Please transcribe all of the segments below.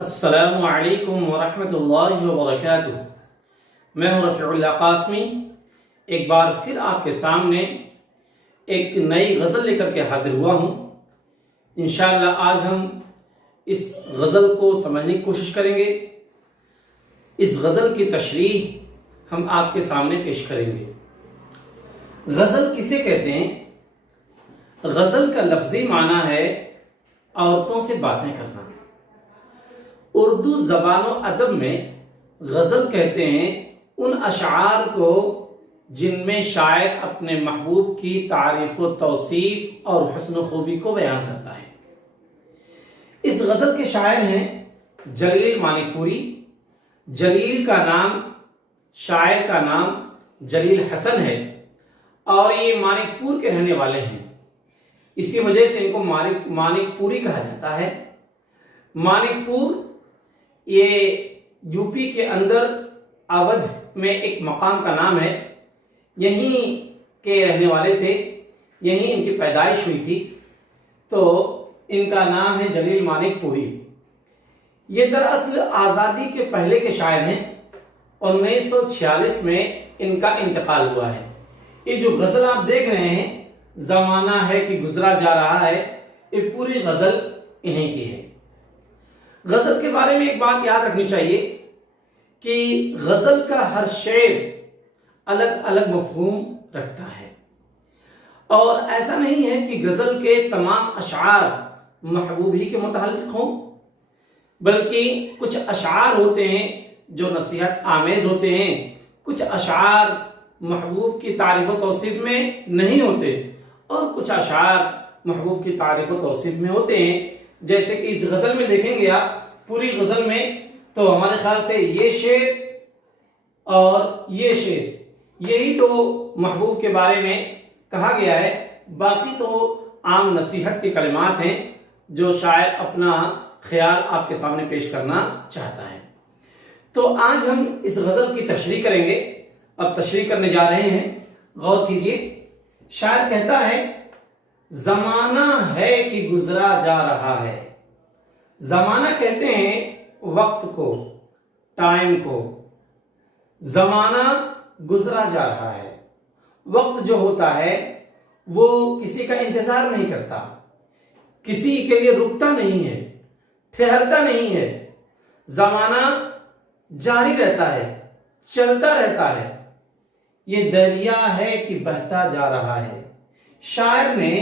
السلام علیکم ورحمۃ اللہ وبرکاتہ۔ میں ہوں رفیع اللہ قاسمی، ایک بار پھر آپ کے سامنے ایک نئی غزل لے کر کے حاضر ہوا ہوں۔ انشاءاللہ آج ہم اس غزل کو سمجھنے کی کوشش کریں گے۔ اس غزل کی تشریح ہم آپ کے سامنے پیش کریں گے۔ غزل کسے کہتے ہیں؟ غزل کا لفظی معنی ہے عورتوں سے باتیں کرنا۔ اردو زبان و ادب میں غزل کہتے ہیں ان اشعار کو جن میں شاعر اپنے محبوب کی تعریف و توصیف اور حسن و خوبی کو بیان کرتا ہے۔ اس غزل کے شاعر ہیں جلیل مانک پوری۔ جلیل کا نام، شاعر کا نام جلیل حسن ہے اور یہ مانک پور کے رہنے والے ہیں، اسی وجہ سے ان کو مانک پوری کہا جاتا ہے۔ مانک پور یہ یو پی کے اندر اودھ میں ایک مقام کا نام ہے، یہیں کے رہنے والے تھے، یہیں ان کی پیدائش ہوئی تھی، تو ان کا نام ہے جلیل مانک پوری۔ یہ دراصل آزادی کے پہلے کے شاعر ہیں، 1946 میں ان کا انتقال ہوا ہے۔ یہ جو غزل آپ دیکھ رہے ہیں، زمانہ ہے کہ گزرا جا رہا ہے، یہ پوری غزل انہیں کی ہے۔ غزل کے بارے میں ایک بات یاد رکھنی چاہیے کہ غزل کا ہر شعر الگ الگ مفہوم رکھتا ہے، اور ایسا نہیں ہے کہ غزل کے تمام اشعار محبوب ہی کے متعلق ہوں، بلکہ کچھ اشعار ہوتے ہیں جو نصیحت آمیز ہوتے ہیں، کچھ اشعار محبوب کی تعریف و توصیف میں نہیں ہوتے، اور کچھ اشعار محبوب کی تعریف و توصیف میں ہوتے ہیں۔ جیسے کہ اس غزل میں دیکھیں گے آپ، پوری غزل میں تو ہمارے خیال سے یہ شعر اور یہ شعر، یہی تو محبوب کے بارے میں کہا گیا ہے، باقی تو عام نصیحت کے کلمات ہیں جو شاعر اپنا خیال آپ کے سامنے پیش کرنا چاہتا ہے۔ تو آج ہم اس غزل کی تشریح کریں گے۔ اب تشریح کرنے جا رہے ہیں، غور کیجئے۔ شاعر کہتا ہے، زمانہ ہے کہ گزرا جا رہا ہے۔ زمانہ کہتے ہیں وقت کو، ٹائم کو۔ زمانہ گزرا جا رہا ہے۔ وقت جو ہوتا ہے وہ کسی کا انتظار نہیں کرتا، کسی کے لیے رکتا نہیں ہے، ٹھہرتا نہیں ہے۔ زمانہ جاری رہتا ہے، چلتا رہتا ہے۔ یہ دریا ہے کہ بہتا جا رہا ہے۔ شاعر نے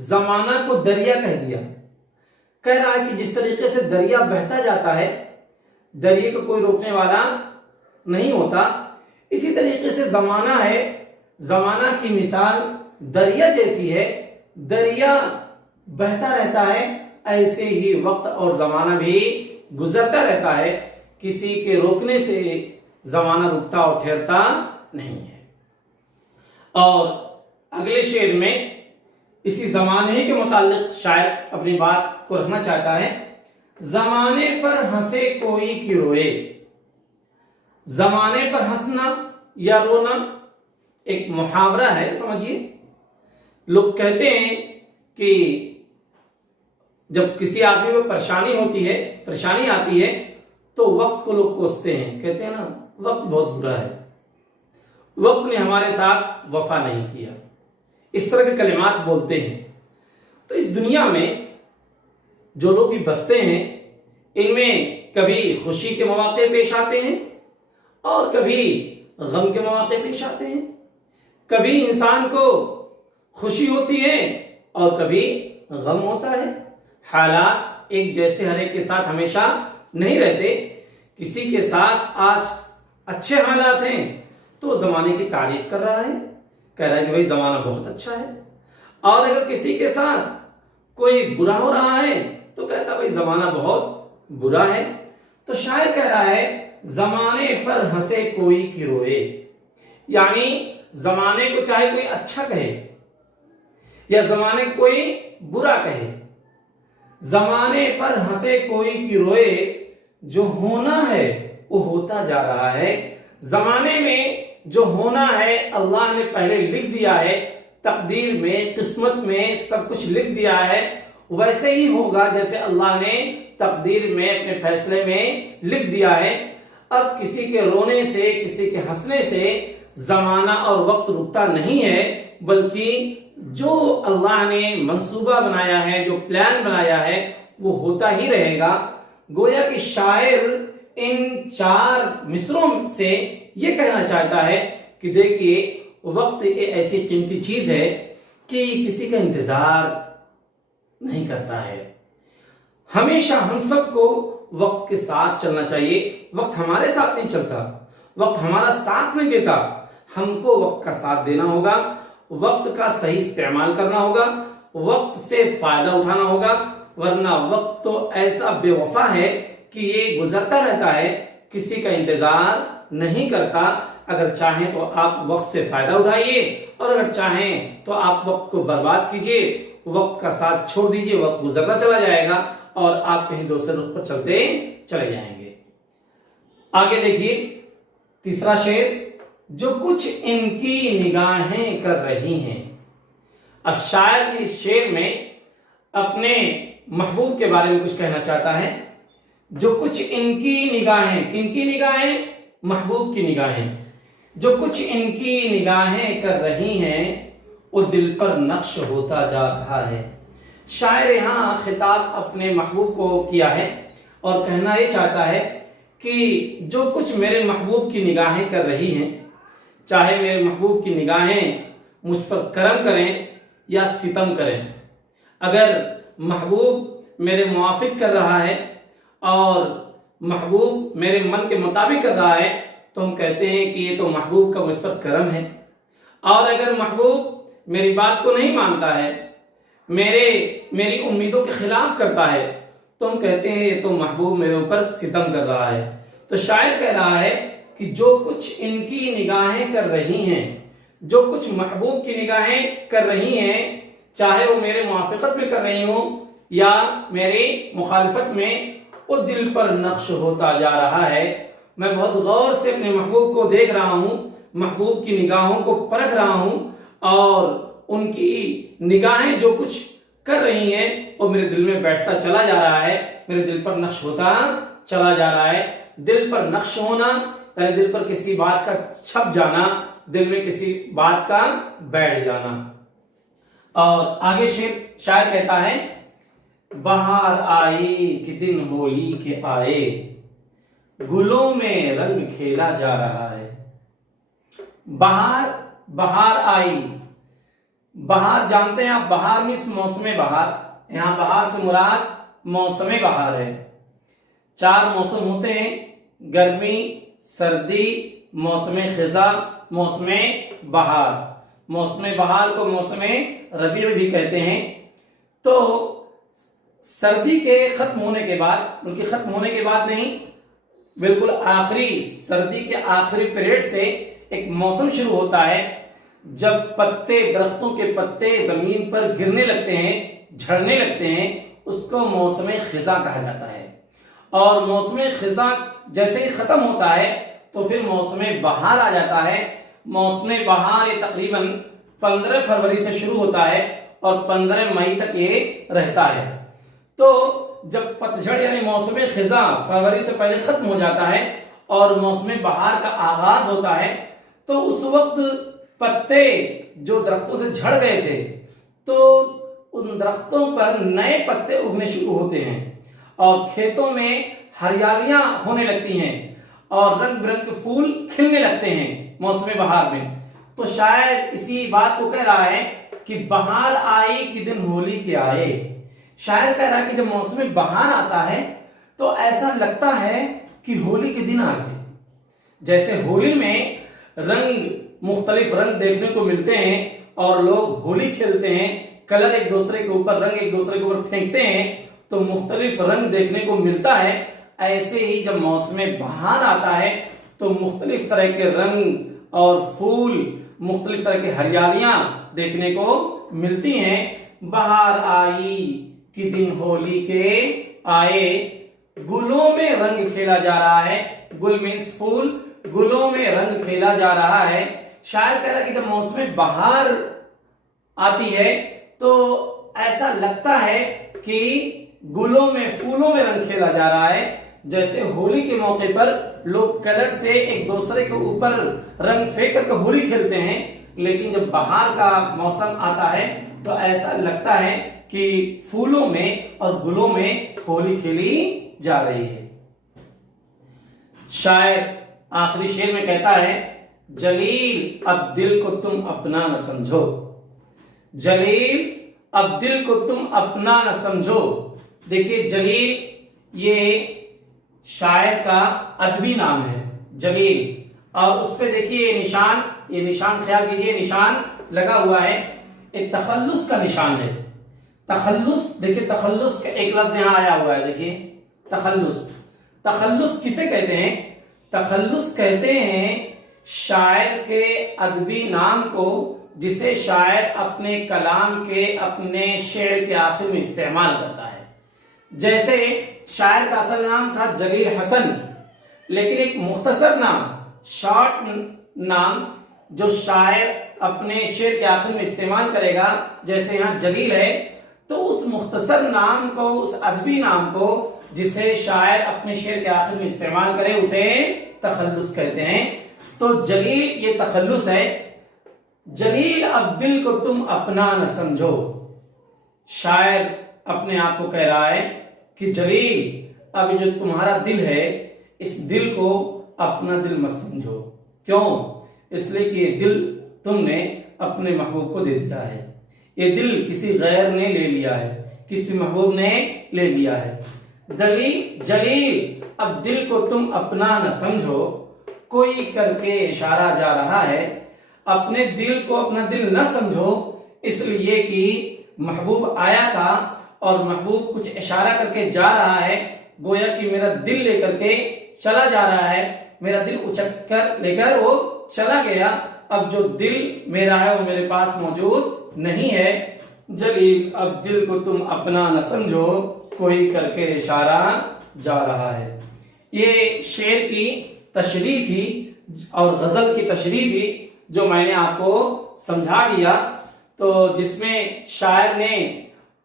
زمانہ کو دریا کہہ دیا، کہہ رہا ہے کہ جس طریقے سے دریا بہتا جاتا ہے، دریا کو کوئی روکنے والا نہیں ہوتا، اسی طریقے سے زمانہ ہے، زمانہ کی مثال دریا جیسی ہے، دریا بہتا رہتا ہے، ایسے ہی وقت اور زمانہ بھی گزرتا رہتا ہے، کسی کے روکنے سے زمانہ رکتا اور ٹھہرتا نہیں ہے۔ اور اگلے شعر میں اسی زمانے کے متعلق شاعر اپنی بات کو رکھنا چاہتا ہے، زمانے پر ہنسے کوئی کی روئے۔ زمانے پر ہنسنا یا رونا ایک محاورہ ہے، سمجھیے۔ لوگ کہتے ہیں کہ جب کسی آدمی کو پریشانی آتی ہے تو وقت کو لوگ کوستے ہیں، کہتے ہیں نا وقت بہت برا ہے، وقت نے ہمارے ساتھ وفا نہیں کیا، اس طرح کے کلمات بولتے ہیں۔ تو اس دنیا میں جو لوگ بھی بستے ہیں، ان میں کبھی خوشی کے مواقع پیش آتے ہیں اور کبھی غم کے مواقع پیش آتے ہیں۔ کبھی انسان کو خوشی ہوتی ہے اور کبھی غم ہوتا ہے۔ حالات ایک جیسے ہر ایک کے ساتھ ہمیشہ نہیں رہتے۔ کسی کے ساتھ آج اچھے حالات ہیں تو زمانے کی تعریف کر رہا ہے، کہہ رہا ہے کہ بھائی زمانہ بہت اچھا ہے، اور اگر کسی کے ساتھ کوئی برا ہو رہا ہے تو کہتا ہے بھائی زمانہ بہت برا ہے۔ تو شاعر کہہ رہا ہے، زمانے پر ہنسے کوئی کی روئے، یعنی زمانے کو چاہے کوئی اچھا کہے یا زمانے کو کوئی برا کہے، زمانے پر ہنسے کوئی کی روئے، جو ہونا ہے وہ ہوتا جا رہا ہے۔ زمانے میں جو ہونا ہے اللہ نے پہلے لکھ دیا ہے، تقدیر میں، قسمت میں سب کچھ لکھ دیا ہے، ویسے ہی ہوگا جیسے اللہ نے تقدیر میں اپنے فیصلے میں لکھ دیا ہے۔ اب کسی کے رونے سے، کسی کے ہنسنے سے زمانہ اور وقت رکتا نہیں ہے، بلکہ جو اللہ نے منصوبہ بنایا ہے، جو پلان بنایا ہے، وہ ہوتا ہی رہے گا۔ گویا کہ شاعر ان 4 مصروں سے یہ کہنا چاہتا ہے کہ دیکھیے، وقت ایک ایسی قیمتی چیز ہے کہ کسی کا انتظار نہیں کرتا ہے۔ ہمیشہ ہم سب کو وقت کے ساتھ چلنا چاہیے۔ وقت ہمارے ساتھ نہیں چلتا، وقت ہمارا ساتھ نہیں دیتا، ہم کو وقت کا ساتھ دینا ہوگا، وقت کا صحیح استعمال کرنا ہوگا، وقت سے فائدہ اٹھانا ہوگا، ورنہ وقت تو ایسا بے وفا ہے کہ یہ گزرتا رہتا ہے، کسی کا انتظار نہیں کرتا۔ اگر چاہیں تو آپ وقت سے فائدہ اٹھائیے، اور اگر چاہیں تو آپ وقت کو برباد کیجیے، وقت کا ساتھ چھوڑ دیجیے، وقت گزرتا چلا جائے گا اور آپ کہیں دوسرے رخ پر چلتے چلے جائیں گے۔ آگے دیکھیے تیسرا شعر، جو کچھ ان کی نگاہیں کر رہی ہیں۔ اب شاعر اس شعر میں اپنے محبوب کے بارے میں کچھ کہنا چاہتا ہے۔ جو کچھ ان کی نگاہیں، کن کی نگاہیں؟ محبوب کی نگاہیں۔ جو کچھ ان کی نگاہیں کر رہی ہیں، وہ دل پر نقش ہوتا جا رہا ہے۔ شاعر یہاں خطاب اپنے محبوب کو کیا ہے اور کہنا یہ چاہتا ہے کہ جو کچھ میرے محبوب کی نگاہیں کر رہی ہیں، چاہے میرے محبوب کی نگاہیں مجھ پر کرم کریں یا ستم کریں، اگر محبوب میرے موافق کر رہا ہے اور محبوب میرے من کے مطابق کر رہا ہے تو ہم کہتے ہیں کہ یہ تو محبوب کا مجھ پر کرم ہے۔ اور اگر محبوب میری بات کو نہیں مانتا ہے، میری امیدوں کے خلاف کرتا ہے، تو ہم کہتے ہیں یہ تو محبوب میرے اوپر ستم کر رہا ہے۔ تو شاعر کہہ رہا ہے کہ جو کچھ ان کی نگاہیں کر رہی ہیں، جو کچھ محبوب کی نگاہیں کر رہی ہیں، چاہے وہ میرے موافقت میں کر رہی ہوں یا میری مخالفت میں، وہ دل پر نقش ہوتا جا رہا ہے۔ میں بہت غور سے اپنے محبوب کو دیکھ رہا ہوں، محبوب کی نگاہوں کو پرکھ رہا ہوں، اور ان کی نگاہیں جو کچھ کر رہی ہیں وہ میرے دل میں بیٹھتا چلا جا رہا ہے، میرے دل پر نقش ہوتا چلا جا رہا ہے۔ دل پر نقش ہونا یعنی دل پر کسی بات کا چھپ جانا، دل میں کسی بات کا بیٹھ جانا۔ اور آگے شاعر کہتا ہے، بہار آئی کہ دن ہولی کے آئے، گلوں میں رنگ کھیلا جا رہا ہے۔ بہار آئی، بہار جانتے ہیں آپ، بہار مینس موسم بہار، یہاں بہار سے مراد موسم بہار ہے۔ 4 موسم ہوتے ہیں، گرمی، سردی، موسم خزاں، موسم بہار۔ موسم بہار کو موسم ربیع بھی کہتے ہیں۔ تو سردی کے ختم ہونے کے بعد، بلکہ ختم ہونے کے بعد نہیں، بالکل آخری سردی کے آخری پیریڈ سے ایک موسم شروع ہوتا ہے جب پتے، درختوں کے پتے زمین پر گرنے لگتے ہیں، جھڑنے لگتے ہیں، اس کو موسم خزاں کہا جاتا ہے۔ اور موسم خزاں جیسے ہی ختم ہوتا ہے تو پھر موسم بہار آ جاتا ہے۔ موسم بہار یہ تقریباً 15 فروری سے شروع ہوتا ہے اور 15 مئی تک یہ رہتا ہے۔ تو جب پتجھڑ یعنی موسم خزاں فروری سے پہلے ختم ہو جاتا ہے اور موسم بہار کا آغاز ہوتا ہے، تو اس وقت پتے جو درختوں سے جھڑ گئے تھے تو ان درختوں پر نئے پتے اگنے شروع ہوتے ہیں اور کھیتوں میں ہریالیاں ہونے لگتی ہیں اور رنگ برنگ کے پھول کھلنے لگتے ہیں موسم بہار میں۔ تو شاید اسی بات کو کہہ رہا ہے کہ بہار آئی کہ دن ہولی کے آئے۔ شاعر کہہ رہا ہے کہ جب موسم بہار آتا ہے تو ایسا لگتا ہے کہ ہولی کے دن آ گئے۔ جیسے ہولی میں رنگ، مختلف رنگ دیکھنے کو ملتے ہیں اور لوگ ہولی کھیلتے ہیں، کلر ایک دوسرے کے اوپر، رنگ ایک دوسرے کے اوپر پھینکتے ہیں تو مختلف رنگ دیکھنے کو ملتا ہے، ایسے ہی جب موسم بہار آتا ہے تو مختلف طرح کے رنگ اور پھول، مختلف طرح کی ہریالیاں دیکھنے کو ملتی ہیں۔ بہار آئی کہ دن ہولی کے آئے، گلوں میں رنگ کھیلا جا رہا ہے۔ گل مینس پھول، گلوں میں رنگ کھیلا جا رہا ہے۔ شاعر کہہ رہا ہے کہ جب موسم بہار آتی ہے تو ایسا لگتا ہے کہ گلوں میں پھولوں میں رنگ کھیلا جا رہا ہے. جیسے ہولی کے موقع پر لوگ کلر سے ایک دوسرے کے اوپر رنگ پھینک کر کے ہولی کھیلتے ہیں، لیکن جب بہار کا موسم آتا ہے تو ایسا لگتا ہے کہ پھولوں میں اور گلوں میں ہولی کھیلی جا رہی ہے. شاعر آخری شعر میں کہتا ہے جلیل اب دل کو تم اپنا نہ سمجھو. جلیل اب دل کو تم اپنا نہ سمجھو. دیکھیے جلیل یہ شاعر کا ادبی نام ہے جلیل، اور اس پہ دیکھیے یہ نشان خیال کیجئے، نشان لگا ہوا ہے، ایک تخلص کا نشان ہے. تخلص دیکھیے، تخلص کا ایک لفظ یہاں آیا ہوا ہے. دیکھیے تخلص، تخلص کسے کہتے ہیں؟ تخلص کہتے ہیں شاعر کے ادبی نام کو جسے شاعر اپنے کلام کے، اپنے شعر کے آخر میں استعمال کرتا ہے. جیسے شاعر کا اصل نام تھا جلیل حسن، لیکن ایک مختصر نام، شارٹ نام جو شاعر اپنے شعر کے آخر میں استعمال کرے گا، جیسے یہاں جلیل ہے، تو اس مختصر نام کو، اس ادبی نام کو جسے شاعر اپنے شعر کے آخر میں استعمال کرے اسے تخلص کہتے ہیں. تو جلیل یہ تخلص ہے. جلیل اب دل کو تم اپنا نہ سمجھو. شاعر اپنے آپ کو کہہ رہا ہے کہ جلیل اب جو تمہارا دل ہے اس دل کو اپنا دل مت سمجھو. کیوں؟ اس لیے کہ یہ دل تم نے اپنے محبوب کو دے دیا ہے. یہ دل کسی غیر نے لے لیا ہے، کسی محبوب نے لے لیا ہے. جلیل اب دل کو تم اپنا نہ سمجھو، کوئی کر کے اشارہ جا رہا ہے. اپنے دل کو اپنا دل نہ سمجھو، اس لیے کہ محبوب آیا تھا اور محبوب کچھ اشارہ کر کے جا رہا ہے، گویا کہ میرا دل لے کر کے چلا جا رہا ہے، میرا دل اچک کر لے کر وہ چلا گیا. اب جو دل میرا ہے وہ میرے پاس موجود نہیں ہے. جلیل اب دل کو تم اپنا نہ سمجھو، کوئی کر کے اشارہ جا رہا ہے. یہ شعر کی تشریح تھی اور غزل کی تشریح تھی جو میں نے آپ کو سمجھا دیا، تو جس میں شاعر نے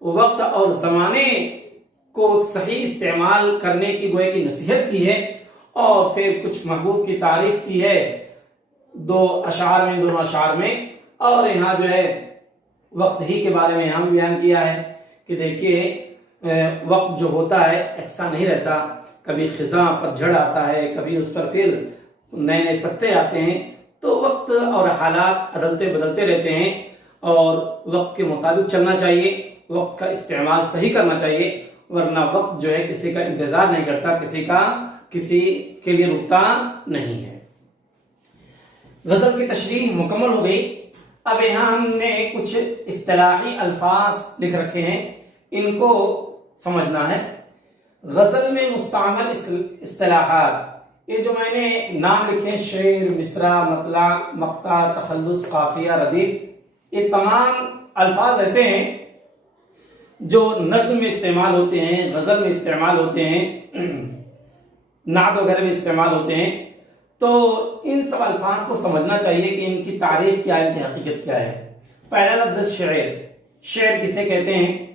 وقت اور زمانے کو صحیح استعمال کرنے کی گویا کی نصیحت کی ہے، اور پھر کچھ محبوب کی تعریف کی ہے دونوں اشعار میں. اور یہاں جو ہے وقت ہی کے بارے میں یہاں بھی بیان کیا ہے کہ دیکھیے وقت جو ہوتا ہے یکساں نہیں رہتا، کبھی خزاں پتجھڑ آتا ہے، کبھی اس پر پھر نئے نئے پتے آتے ہیں. تو وقت اور حالات عدلتے بدلتے رہتے ہیں، اور وقت کے مطابق چلنا چاہیے، وقت کا استعمال صحیح کرنا چاہیے، ورنہ وقت جو ہے کسی کا انتظار نہیں کرتا، کسی کے لیے رکتا نہیں ہے. غزل کی تشریح مکمل ہو گئی. اب یہاں ہم نے کچھ اصطلاحی الفاظ لکھ رکھے ہیں، ان کو سمجھنا ہے. غزل میں مستعمل اصطلاحات، یہ جو میں نے نام لکھے، شعر، مصرع، مطلع، مقطع، تخلص، قافیہ، ردیف، یہ تمام الفاظ ایسے ہیں جو نظم میں استعمال ہوتے ہیں، غزل میں استعمال ہوتے ہیں، نعت وغیرہ میں استعمال ہوتے ہیں. تو ان سب الفاظ کو سمجھنا چاہیے کہ ان کی تعریف کیا ہے، ان کی حقیقت کیا ہے. پہلا لفظ شعر. شعر کسے کہتے ہیں؟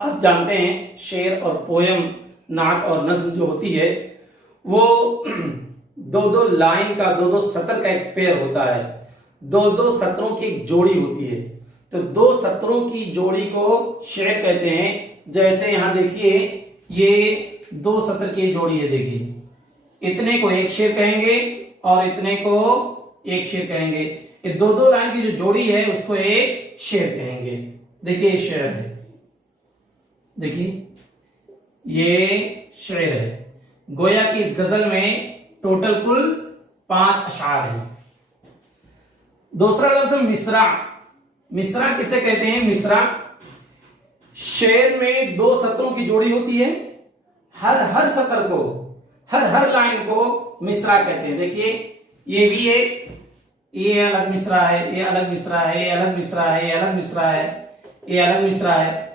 آپ جانتے ہیں شعر اور پویم، نعت اور نظم جو ہوتی ہے وہ دو لائن کا، دو سطر کا ایک پیر ہوتا ہے، دو سطروں کی ایک جوڑی ہوتی ہے. تو دو سطروں کی جوڑی کو شعر کہتے ہیں. جیسے یہاں دیکھیے یہ دو سطر کی جوڑی ہے، دیکھیے اتنے کو ایک شعر کہیں گے اور اتنے کو ایک شعر کہیں گے. یہ دو لائن کی جو جوڑی ہے اس کو ایک شعر کہیں گے. دیکھیے یہ شعر ہے، دیکھیے یہ شعر ہے. گویا کہ اس غزل میں ٹوٹل کل 5 اشعار ہیں. دوسرا لفظ مصرع. مصرع کسے کہتے ہیں؟ مصرع شعر میں 2 سطروں کی جوڑی ہوتی ہے، ہر سطر کو، ہر لائن کو مصرع کہتے ہیں. دیکھیے یہ بھی ایک، یہ الگ مصرع ہے، یہ الگ مصرع ہے، یہ الگ مصرع ہے، یہ الگ مصرع ہے، یہ الگ مصرع ہے.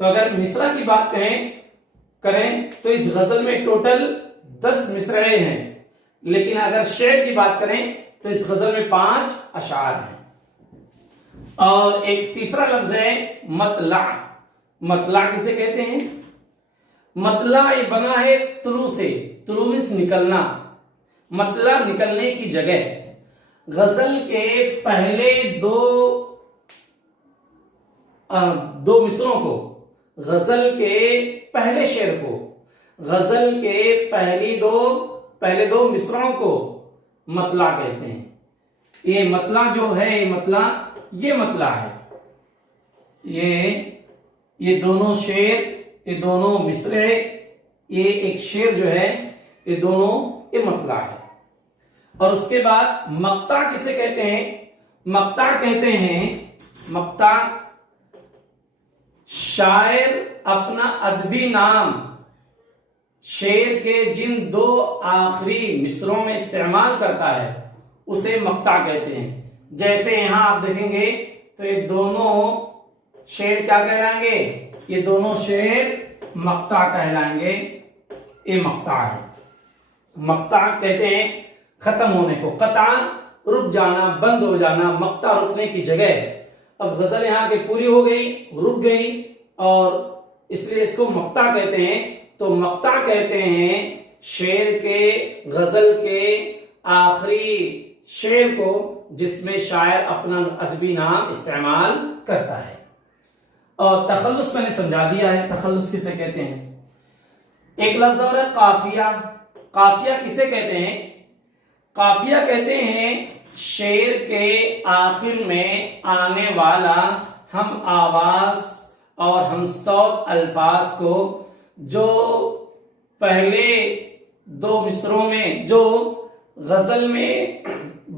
تو اگر مصرع کی بات کریں تو اس غزل میں ٹوٹل 10 مصرعے ہیں، لیکن اگر شعر کی بات کریں تو اس غزل میں 5 اشعار ہیں. اور ایک تیسرا لفظ ہے مطلع. مطلع کسے کہتے ہیں؟ مطلع یہ بنا ہے طلوع سے، طلوع مینس نکلنا، مطلع نکلنے کی جگہ۔ غزل کے پہلے دو مصروں کو، غزل کے پہلے شعر کو، غزل کے پہلے دو مصروں کو مطلع کہتے ہیں۔ یہ مطلع جو ہے، یہ مطلع ہے، یہ دونوں شعر، یہ دونوں مصرے، یہ ایک شعر جو ہے، یہ دونوں یہ مطلع ہے۔ اور اس کے بعد مقطع کسے کہتے ہیں؟ مقطع کہتے ہیں، مقطع شاعر اپنا ادبی نام شعر کے جن دو آخری مصروں میں استعمال کرتا ہے اسے مقطع کہتے ہیں۔ جیسے یہاں آپ دیکھیں گے تو یہ دونوں شعر کیا کہلائیں گے؟ یہ دونوں شعر مقطع کہلائیں گے، یہ مقطع ہے۔ مقطع کہتے ہیں ختم ہونے کو، قطع رک جانا، بند ہو جانا، مقطع رکنے کی جگہ۔ اب غزل یہاں کی پوری ہو گئی، رک گئی، اور اس لیے اس کو مقطع کہتے ہیں۔ تو مقطع کہتے ہیں شعر کے، غزل کے آخری شعر کو جس میں شاعر اپنا ادبی نام استعمال کرتا ہے۔ اور تخلص میں نے سمجھا دیا ہے، تخلص کسے کہتے ہیں۔ ایک لفظ اور ہے قافیہ۔ قافیہ کسے کہتے ہیں؟ قافیہ کہتے ہیں شعر کے آخر میں آنے والا ہم آواز اور ہم صوت الفاظ کو جو پہلے دو مصروں میں، جو غزل میں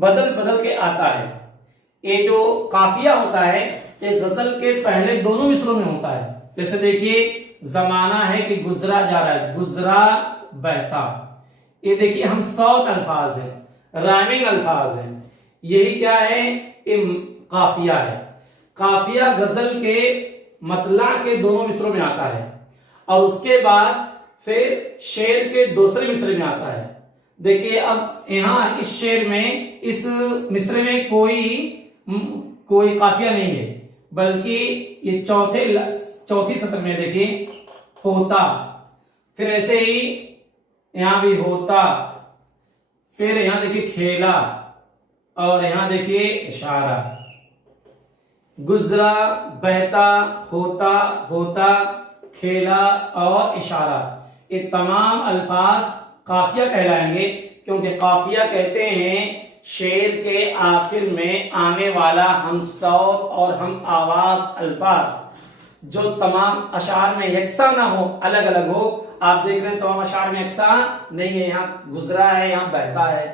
بدل کے آتا ہے۔ یہ جو قافیہ ہوتا ہے یہ غزل کے پہلے دونوں مصروں میں ہوتا ہے۔ جیسے دیکھیے زمانہ ہے کہ گزرا جا رہا ہے، گزرا بہتا، یہ دیکھیے ہم صوت الفاظ ہیں، رائمنگ الفاظ ہیں، یہی کیا ہے؟ یہ قافیہ ہے۔ قافیہ غزل کے مطلع کے دونوں مصروں میں آتا ہے، اور اس کے بعد پھر شعر کے دوسرے مصرے میں آتا ہے۔ دیکھیے اب یہاں اس شعر میں، اس مصرے میں کوئی قافیہ نہیں ہے، بلکہ یہ چوتھی سطر میں دیکھیے ہوتا، پھر ایسے ہی یہاں بھی ہوتا، پھر یہاں دیکھیے کھیلا، اور یہاں دیکھیے اشارہ، گزرا، بہتا، ہوتا، کھیلا اور اشارہ، یہ تمام الفاظ قافیہ کہلائیں گے، کیونکہ قافیہ کہتے ہیں شعر کے آخر میں آنے والا ہم صوت اور ہم آواز الفاظ جو تمام اشعار میں یکساں نہ ہو، الگ الگ ہو۔ آپ دیکھ رہے ہیں تمام اشعار میں یکساں نہیں ہے، یہاں گزرا ہے، یہاں بہتا ہے،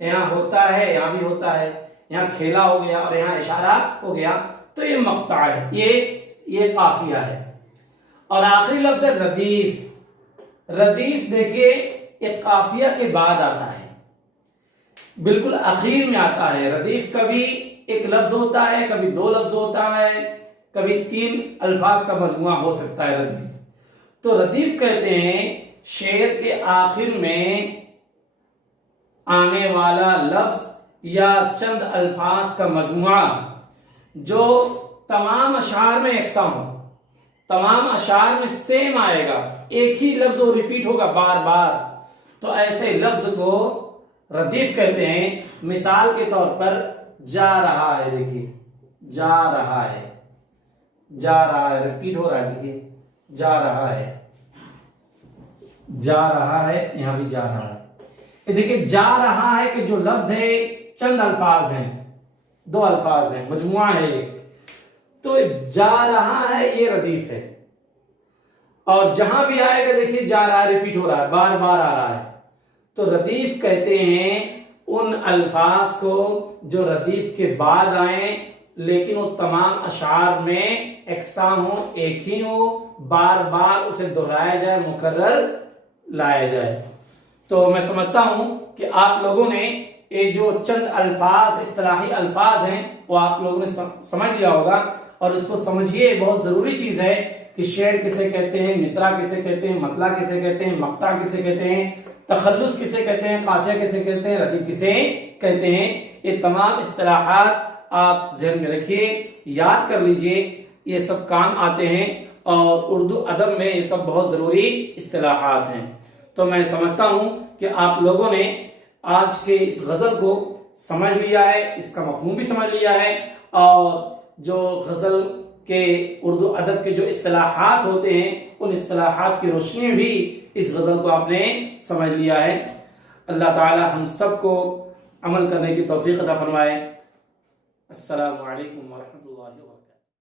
یہاں ہوتا ہے، یہاں بھی ہوتا ہے، یہاں کھیلا ہو گیا اور یہاں اشارہ ہو گیا، تو یہ مقطع ہے، یہ قافیہ ہے۔ اور آخری لفظ ہے ردیف۔ ردیف دیکھیے یہ قافیہ کے بعد آتا ہے، بالکل اخیر میں آتا ہے۔ ردیف کبھی ایک لفظ ہوتا ہے، کبھی دو لفظ ہوتا ہے، کبھی 3 الفاظ کا مجموعہ ہو سکتا ہے ردیف۔ تو ردیف کہتے ہیں شعر کے آخر میں آنے والا لفظ یا چند الفاظ کا مجموعہ جو تمام اشعار میں یکساں ہو، تمام اشعار میں سیم آئے گا، ایک ہی لفظ وہ ریپیٹ ہوگا بار بار، تو ایسے لفظ کو ردیف کہتے ہیں۔ مثال کے طور پر جا رہا ہے، دیکھیے جا رہا ہے، ریپیٹ ہو رہا ہے، دیکھیے جا رہا ہے، یہاں بھی جا رہا ہے۔ یہ دیکھیے جا رہا ہے کہ جو لفظ ہے چند الفاظ ہیں، 2 الفاظ ہیں، مجموعہ ہے ایک، تو جا رہا ہے یہ ردیف ہے۔ اور جہاں بھی آئے گا دیکھیے جا رہا ہے، ریپیٹ ہو رہا ہے، بار بار آ رہا ہے، تو ردیف کہتے ہیں ان الفاظ کو جو ردیف کے بعد آئیں لیکن وہ تمام اشعار میں یکساں ہوں، ایک ہی ہو، بار بار اسے دہرایا جائے، مکرر لایا جائے۔ تو میں سمجھتا ہوں کہ آپ لوگوں نے یہ جو چند الفاظ، اصطلاحی الفاظ ہیں، وہ آپ لوگوں نے سمجھ لیا ہوگا، اور اس کو سمجھیے، بہت ضروری چیز ہے کہ شعر کسے کہتے ہیں، مصرع کسے کہتے ہیں، مطلع کسے کہتے ہیں، مقطع کسے کہتے ہیں، تخلص کسے کہتے ہیں، قافیہ کسے کہتے ہیں، ردیف کسے کہتے ہیں۔ یہ تمام اصطلاحات آپ ذہن میں رکھیے، یاد کر لیجئے، یہ سب کام آتے ہیں۔ اور اردو ادب میں یہ سب بہت ضروری اصطلاحات ہیں۔ تو میں سمجھتا ہوں کہ آپ لوگوں نے آج کے اس غزل کو سمجھ لیا ہے، اس کا مفہوم بھی سمجھ لیا ہے، اور جو غزل کے اردو ادب کے جو اصطلاحات ہوتے ہیں ان اصطلاحات کی روشنی میں بھی اس غزل کو آپ نے سمجھ لیا ہے۔ اللہ تعالی ہم سب کو عمل کرنے کی توفیق عطا فرمائے۔ السلام علیکم ورحمۃ اللہ وبرکاتہ۔